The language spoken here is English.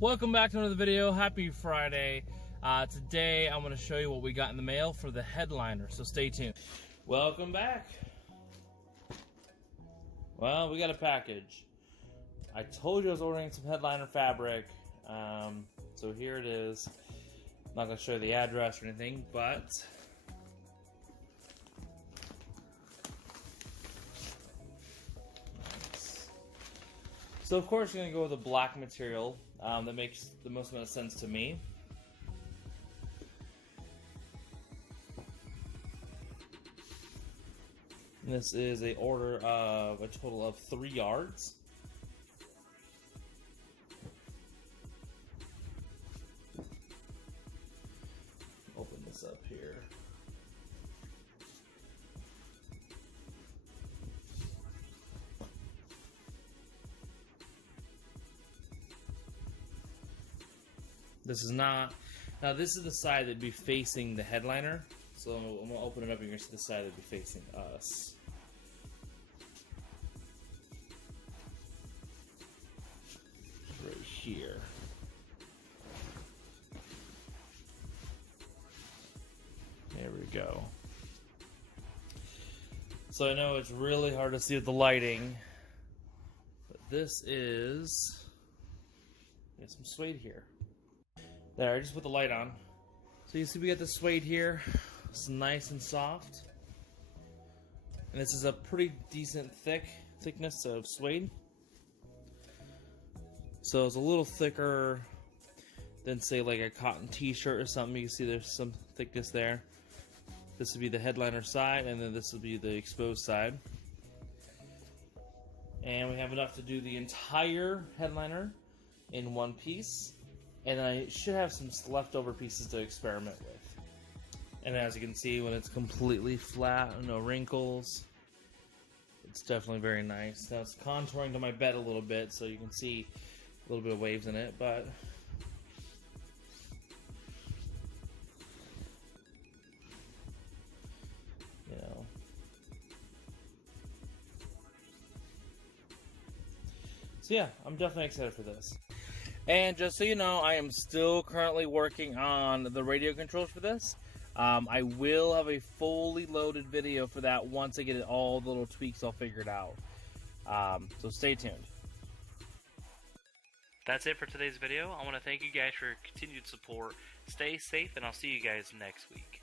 Welcome back to another video. Happy Friday. Today I'm going to show you what we got in the mail for the headliner, so stay tuned. Welcome back. Well, we got a package. I told you I was ordering some headliner fabric, so here it is. I'm not going to show you the address or anything, but so of course you're going to go with a black material that makes the most amount of sense to me. And this is a order of a total of 3 yards. Open this up here. This is not, now this is the side that'd be facing the headliner. So I'm gonna open it up and you're gonna see the side that'd be facing us. Right here. There we go. So I know it's really hard to see with the lighting, but this is, get some suede here. There, I just put the light on. So you see we got the suede here. It's nice and soft. And this is a pretty decent thickness of suede. So it's a little thicker than say like a cotton t-shirt or something. You can see there's some thickness there. This would be the headliner side, and then this will be the exposed side. And we have enough to do the entire headliner in one piece. And I should have some leftover pieces to experiment with. And as you can see, when it's completely flat, no wrinkles, it's definitely very nice. Now it's contouring to my bed a little bit, so you can see a little bit of waves in it, but you know. So yeah, I'm definitely excited for this. And just so you know, I am still currently working on the radio controls for this. I will have a fully loaded video for that once I get all the little tweaks all figured out. So stay tuned. That's it for today's video. I want to thank you guys for your continued support. Stay safe, and I'll see you guys next week.